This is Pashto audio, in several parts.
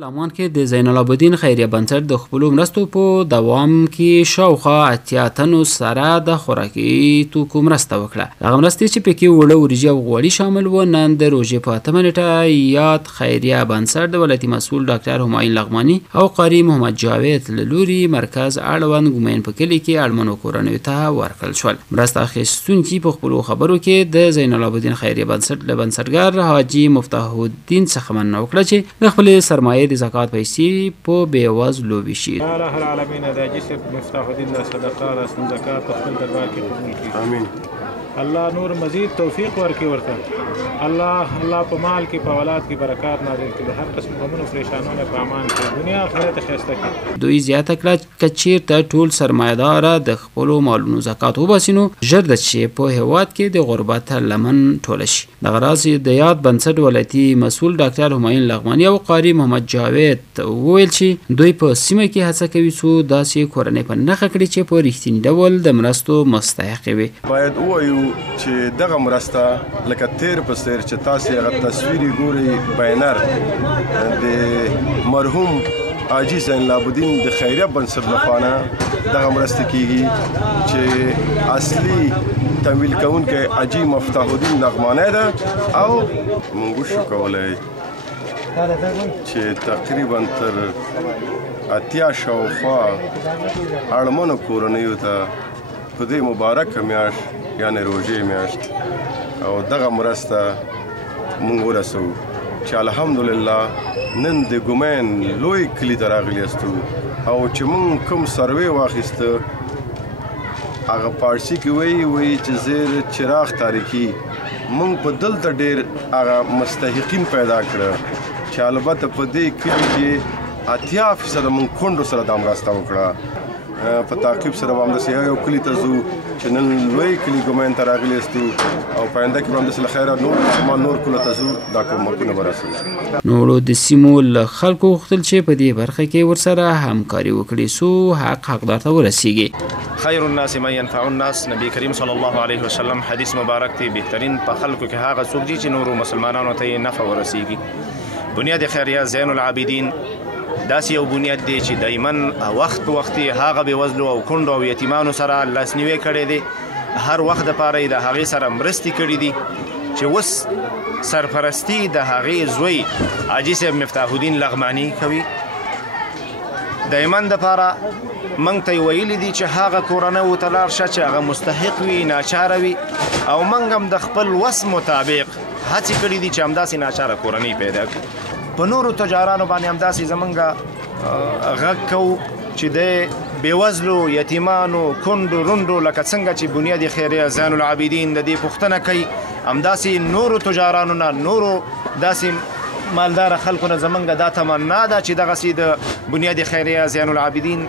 لغمان کې د زین العابدین خیریه بنسټ د خپلو مرستو په دوام کې شاوخوا 80 تنو سره د خوراکي توکو مرسته وکړه. هغه مرستې چې پکې وړه وریجې او غوړي شامل و نن د روژې په 8مه نیټه یاد خیریه بنسټ د ولایتي مسؤل ډاکټر همایون لغماني او قاری محمد جاوید له لوري مرکز اړوند ګومین په کلي کې اړمنو کورنیو ته ورکړل شول. مرسته اخیستونکي په خپلو خبرو کې د زین العابدین خیریه بنسټ له بنسټګر حاجي مفتاح الدین څخه مننه وکړه چې د خپلې سرمایې د زکات پیسې په بېوزلو ویشي. الله العالمین د جسر مفتاح الدین د صدقه د زکات په خپل دربار کې قبول کړي. امين. الله نور مزید توفیق ورکړي ورته. الله په مال کې په اولاد کې برکات نازل کړي. هر قسم غمونو پریشانونه په امان کړي. دنیا آخرت ښایسته کړي. دوی زیاته کړه که چیرته ټول سرمایه‌داره د خپلو مالونو زکات وباسي نو ژر ده چې په هېواد کې د غربت لمن ټوله شي. دغه راز د یاد بنسټ ولایتي مسؤل ډاکټر همایون لغماني او قاری محمد جاوید وویل چې دوی په سیمه کې هڅه کوي څو داسې کورنۍ په نښه کړي چې په رښتیني ډول د مرستو مستحق وي. باید ووایو چې دغه مرسته لکه تیر په څیر چې تاسې هغه تصویر ګورئ بینر د مرحوم حاجي زین العابدین د خیریه بنسټ لخوا نه دغه مرسته کیږي چې اصلي تمویل کوونکی حاجي مفتاح الدین لغمانی ده او موږ وشو کولی چې تقریبا تر 80 شاوخوا اړمنو کورنیو ته په دې مبارکه میاشت یعنې روژې میاشت او دغه مرسته موږ ورسوو چې الحمدلله نن د ګومین لوی کلي ته راغلي یاستو او چې موږ کوم سروې واخیسته هغه پارسي کې وایي چې زیر چراغ تاریکي موږ په دلته ډېر هغه مستحقین پیدا کړه چې البته په دې کلي کې 80% موږ کونډو سره دا مرسته وکړه. په تعقیب سره به همداسې یو کلي ته ځو چې نن لوی کلي ګومین ته راغلي یاستو او په آینده کې به همداسې له خیره نور کلو ته ځو دا کومکونه به رسوو. نورو د سیمو له خلکو غوښتل چې په دې برخه کې ورسره همکاري وکړي څو حقدار ته ورسیږي. خیر الناس من ينفع الناس. نبی کریم صلی الله علیه وسلم حدیث مبارک دی بهترین په خلکو کې هغه څوک دي چې نورو مسلمانانو ته یې نفع ورسیږي. بنیاد خیریه زین العابدین داسې یو بنیاد دی چې دایما وخت په وخت هغه بېوزلو او کونډو او یتیمانو سره لاسنیوی کړی دی. هر وخت دپاره یې د هغې سره مرستې کړي دي چې اوس سرپرستي د هغې زوی حاجي صاحب مفتاح الدین لغماني کوي. دایما دپاره موږ ته یې ویلي دي چې هغه کورنیو ته لاړ شه چې هغه مستحق وي ناچاره وي او موږ هم د خپل وس مطابق هڅې کړي دي چې همداسې ناچاره کورنۍ پیدا کړو. په نورو تجارانو باندې همداسې زمونږ غږ کوو چې د بېوزلو یتیمانو کونډو رونډو لکه څنګه چې بنیاد خیریه زین العابدین د دې پوښتنه کوي همداسې نورو تجارانو نه نورو داسې مالداره خلکو نه زمونږ دا تمنا ده چې دغسې د بنیاد خیریه زین العابدین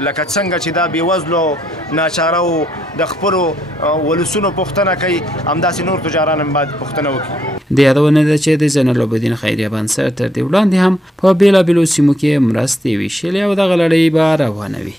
لکه څنګه چې دا بېوزلو ناچاره د خپلو ولسونو پوښتنه کوي همداسې نور تجاران هم باید پوښتنه وکړي. د یادونه ده چې د زین العابدین خیریه بنسټ تر دې وړاندې هم په بېلابېلو سیمو کې مرستې ویشلې او دغه لړۍ به روانه وي.